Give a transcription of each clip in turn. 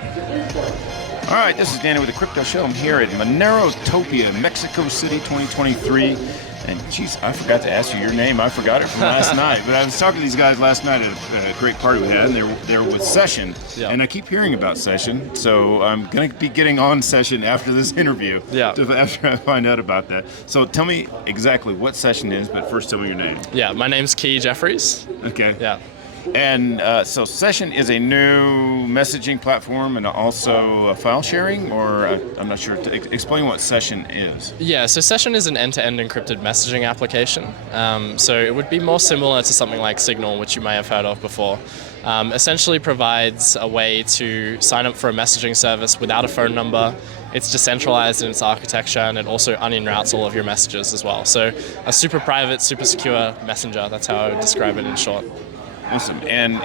All right, this is Danny with the Crypto Show. I'm here at Monerotopia, Mexico City 2023. And geez, I forgot to ask you your name. I forgot it from last night. But I was talking to these guys last night at a great party we had, and they were with Session. Yeah. And I keep hearing about Session, so I'm going to be getting on Session after this interview. Yeah. After I find out about that. So tell me exactly what Session is, but first tell me your name. Yeah, my name's Key Jeffries. Okay. Yeah. And so Session is a new messaging platform and also file sharing, or I'm not sure. Explain what Session is. Yeah, so Session is an end-to-end encrypted messaging application. So it would be more similar to something like Signal, which you may have heard of before. Essentially provides a way to sign up for a messaging service without a phone number. It's decentralized in its architecture, and it also onion routes all of your messages as well. So a super private, super secure messenger. That's how I would describe it in short. Awesome. And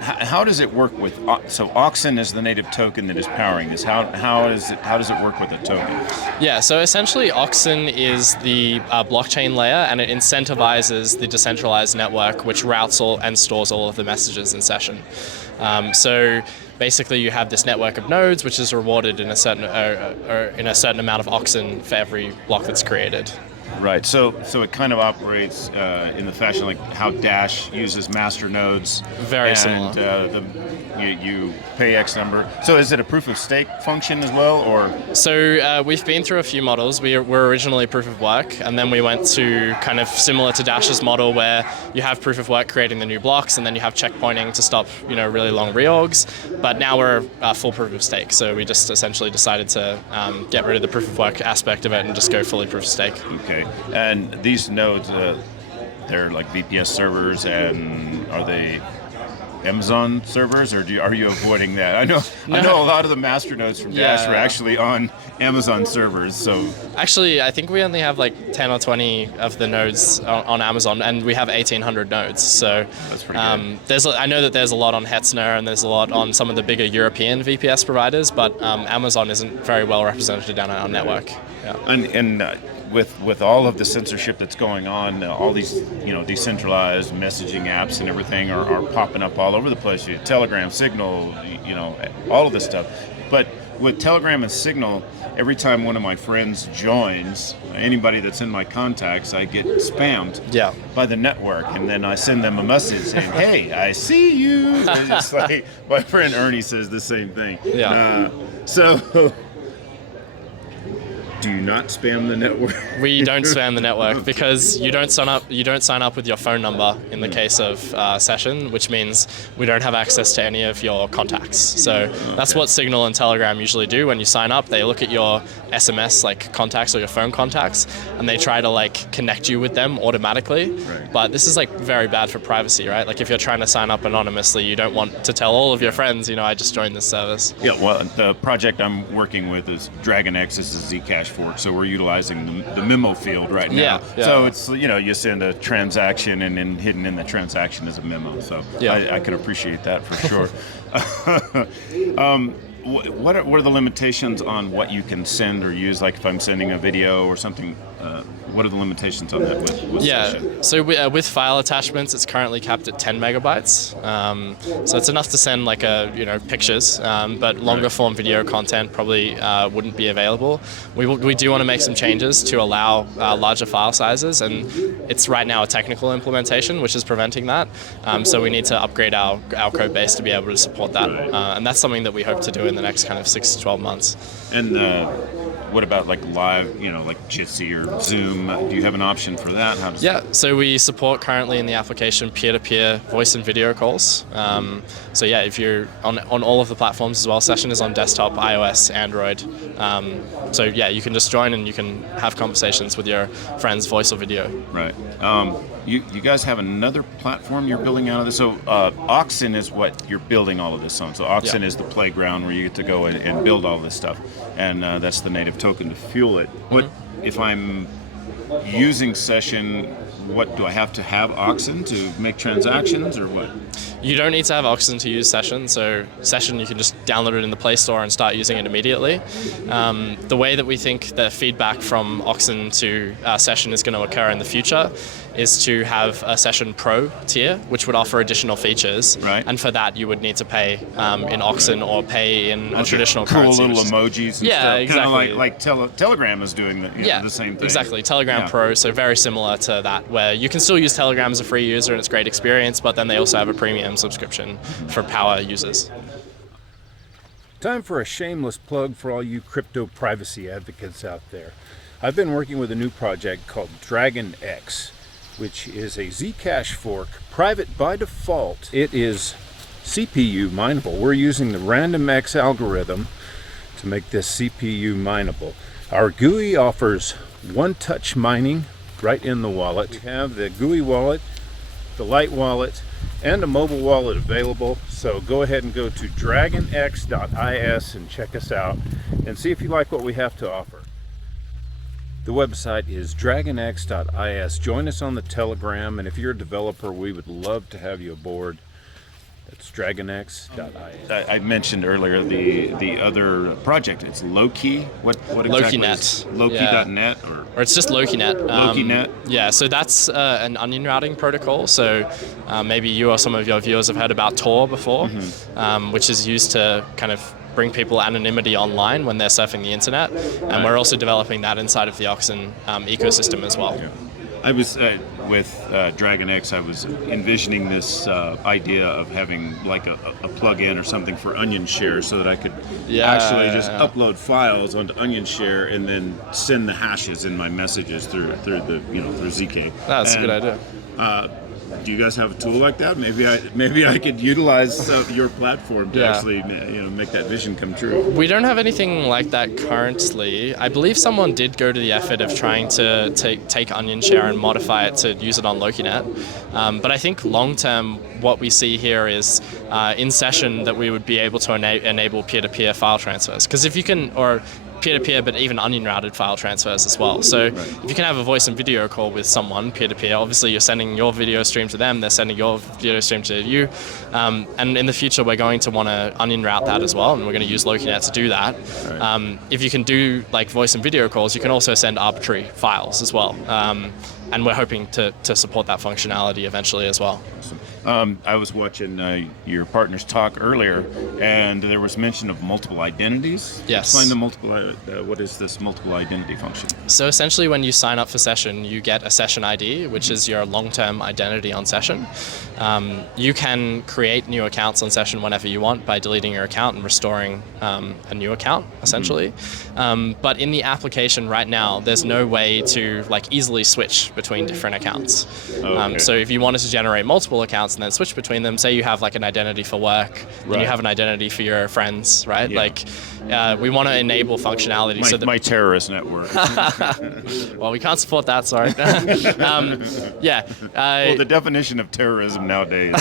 how does it work with, so Oxen is the native token that is powering this. How does it work with a token? Yeah, so essentially Oxen is the blockchain layer, and it incentivizes the decentralized network, which routes all and stores all of the messages in Session. So basically you have this network of nodes, which is rewarded in a certain amount of Oxen for every block that's created. Right. So it kind of operates in the fashion like how Dash uses master nodes. Very similar. And you pay X number. So is it a proof of stake function as well, or? So we've been through a few models. We were originally proof of work, and then we went to kind of similar to Dash's model, where you have proof of work creating the new blocks, and then you have checkpointing to stop really long reorgs. But now we're full proof of stake. So we just essentially decided to get rid of the proof of work aspect of it and just go fully proof of stake. Okay. And these nodes, they're like VPS servers, and are they Amazon servers, or are you avoiding that? I know a lot of the master nodes from Dash are actually on Amazon servers. So actually, I think we only have like 10 or 20 of the nodes on Amazon, and we have 1,800 nodes. So that's pretty good. I know that there's a lot on Hetzner, and there's a lot on some of the bigger European VPS providers, but Amazon isn't very well represented down our network. Yeah. And with all of the censorship that's going on, all these decentralized messaging apps and everything are popping up all over the place. Telegram, Signal, all of this stuff. But with Telegram and Signal, every time one of my friends joins, anybody that's in my contacts, I get spammed by the network, and then I send them a message saying, "Hey, I see you." And it's like my friend Ernie says the same thing. Yeah. So. Do you not spam the network? We don't spam the network because you don't sign up with your phone number in the case of Session, which means we don't have access to any of your contacts. So that's what Signal and Telegram usually do. When you sign up, they look at your SMS contacts or your phone contacts, and they try to connect you with them automatically. Right. But this is very bad for privacy, right? Like if you're trying to sign up anonymously, you don't want to tell all of your friends, I just joined this service. Yeah, well, the project I'm working with is DragonX. This is Zcash fork, so we're utilizing the memo field right now. Yeah. So it's you send a transaction, and then hidden in the transaction is a memo. So I can appreciate that for sure. What are the limitations on what you can send or use? Like if I'm sending a video or something, what are the limitations on that with Session? So with file attachments, it's currently capped at 10 megabytes. So it's enough to send pictures, but longer form video content probably wouldn't be available. We do want to make some changes to allow larger file sizes, and it's right now a technical implementation which is preventing that. So we need to upgrade our code base to be able to support that, and that's something that we hope to do in the next kind of 6 to 12 months. And what about live, like Jitsi or Zoom? Do you have an option for that? So we support currently in the application peer-to-peer voice and video calls. If you're on all of the platforms as well, Session is on desktop, iOS, Android. You can just join and you can have conversations with your friends, voice or video. Right. You guys have another platform you're building out of this. So Oxen is what you're building all of this on. So Oxen is the playground where you get to go and build all this stuff, and that's the native token to fuel it. What if I'm using Session? What do I have to have Oxen to make transactions, or what? You don't need to have Oxen to use Session. So Session, you can just download it in the Play Store and start using it immediately. The way that we think the feedback from Oxen to Session is going to occur in the future is to have a Session Pro tier, which would offer additional features. Right. And for that, you would need to pay in Oxen or pay in a traditional cool currency. Little emojis and yeah, stuff. exactly. Kind of like Telegram is doing the same thing. Exactly. Telegram Pro, so very similar to that, where you can still use Telegram as a free user and it's a great experience, but then they also have a premium subscription for power users. Time for a shameless plug for all you crypto privacy advocates out there. I've been working with a new project called Dragon X, which is a Zcash fork, private by default. It is CPU mineable. We're using the RandomX algorithm to make this CPU mineable. Our GUI offers one-touch mining right in the wallet. We have the GUI wallet, the Lite wallet, and a mobile wallet available. So go ahead and go to dragonx.is and check us out and see if you like what we have to offer. The website is dragonx.is. Join us on the Telegram, and if you're a developer, we would love to have you aboard. That's dragonx.is. I mentioned earlier the other project. It's Loki. What exactly? LokiNet. Loki.net or it's just LokiNet. LokiNet. Yeah, so that's an onion routing protocol. So maybe you or some of your viewers have heard about Tor before, which is used to kind of bring people anonymity online when they're surfing the internet. And we're also developing that inside of the Oxen ecosystem as well. Yeah. I was with Dragon X. I was envisioning this idea of having like a plug-in or something for Onion Share, so that I could actually just upload files onto Onion Share and then send the hashes in my messages through through ZK. That's a good idea. Do you guys have a tool like that? Maybe I could utilize your platform to actually make that vision come true. We don't have anything like that currently. I believe someone did go to the effort of trying to take Onion Share and modify it to use it on LokiNet. But I think long term, what we see here is in session that we would be able to enable peer-to-peer file transfers. Because if you can, or peer-to-peer, but even onion-routed file transfers as well. So if you can have a voice and video call with someone peer-to-peer, obviously you're sending your video stream to them, they're sending your video stream to you. And in the future, we're going to want to onion route that as well, and we're going to use LokiNet to do that. If you can do like voice and video calls, you can also send arbitrary files as well. And we're hoping to support that functionality eventually as well. I was watching your partner's talk earlier, and there was mention of multiple identities. Yes. Explain the multiple. What is this multiple identity function? So essentially, when you sign up for Session, you get a Session ID, which is your long-term identity on Session. You can create new accounts on Session whenever you want by deleting your account and restoring a new account, essentially. But in the application right now, there's no way to easily switch between different accounts. So if you wanted to generate multiple accounts and then switch between them, say you have an identity for work, and you have an identity for your friends, right? We want to enable functionality so that my terrorist network. well, we can't support that, sorry. Well, the definition of terrorism nowadays.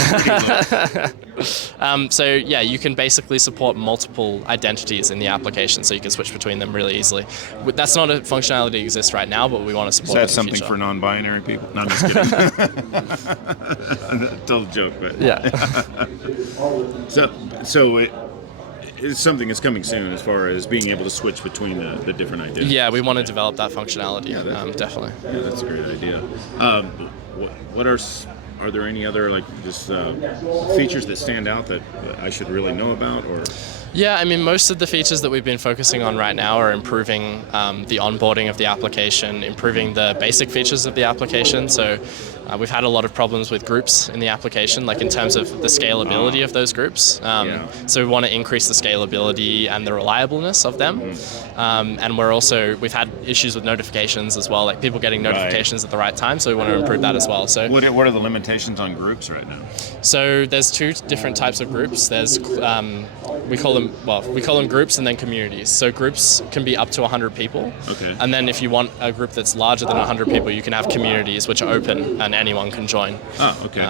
You can basically support multiple identities in the application, so you can switch between them really easily. That's not a functionality that exists right now, but we want to support it in the something future. for non-binary people? No, I'm just kidding. Total joke, but it's something that's coming soon as far as being able to switch between the different identities. Yeah, we want to develop that functionality. Definitely. Yeah, that's a great idea. Are there any other features that stand out that I should really know about, or? Yeah, I mean, most of the features that we've been focusing on right now are improving the onboarding of the application, improving the basic features of the application. So we've had a lot of problems with groups in the application, in terms of the scalability of those groups. So we want to increase the scalability and the reliableness of them. And we've had issues with notifications as well, people getting notifications at the right time. So we want to improve that as well. So what are the limitations on groups right now? So there's two different types of groups. There's we call them groups and then communities. So groups can be up to 100 people. Okay. And then if you want a group that's larger than 100 people, you can have communities which are open and anyone can join. Oh, okay.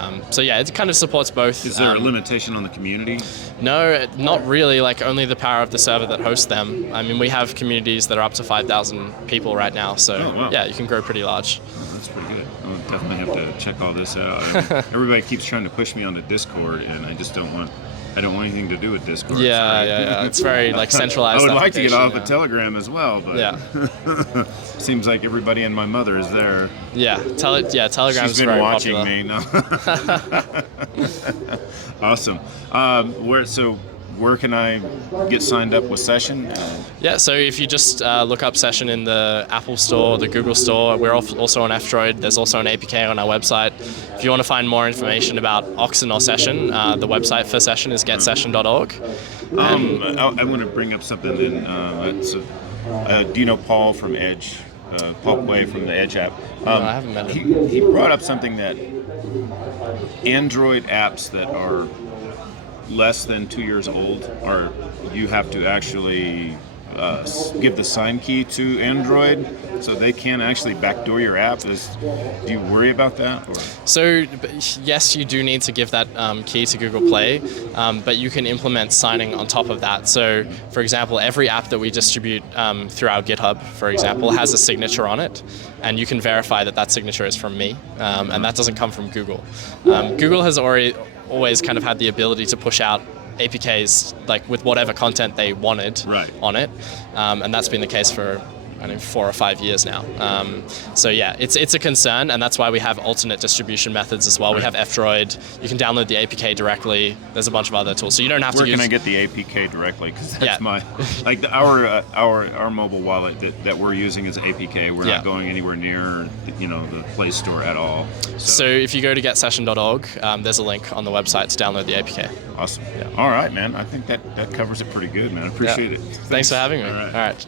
It kind of supports both. Is there a limitation on the community? No, not really. Only the power of the server that hosts them. I mean, we have communities that are up to 5,000 people right now. So you can grow pretty large. Oh, that's pretty good. definitely have to check all this out. Everybody keeps trying to push me onto Discord, and I just don't want. I don't want anything to do with Discord. Yeah. It's very like centralized. I would like to get off application, of Telegram as well, but Yeah. seems like everybody and my mother is there. Telegram's She's been very watching popular. me. No. Awesome. Where can I get signed up with Session? Yeah, so if you just look up Session in the Apple Store, the Google Store, we're also on F-Droid. There's also an APK on our website. If you want to find more information about Oxen or Session, the website for Session is getsession.org. I want to bring up something. Do you know Paul from Edge? Paul Quay from the Edge app. No, I haven't met him. He brought up something that Android apps that are less than 2 years old you have to actually give the sign key to Android, so they can actually backdoor your app. Do you worry about that? Or? So yes, you do need to give that key to Google Play, but you can implement signing on top of that. So for example, every app that we distribute through our GitHub, for example, has a signature on it, and you can verify that signature is from me, and that doesn't come from Google. Google has always kind of had the ability to push out APKs like with whatever content they wanted on it, and that's been the case for 4 or 5 years now. So yeah, it's a concern, and that's why we have alternate distribution methods as well. We have F-Droid. You can download the APK directly. There's a bunch of other tools, so you don't have to use. Where can I get the APK directly? Because that's my our mobile wallet that we're using is APK. We're not going anywhere near the Play Store at all. So if you go to getsession.org, there's a link on the website to download the APK. Awesome. Yeah. All right, man. I think that covers it pretty good, man. I appreciate it. Thanks for having me. All right. All right.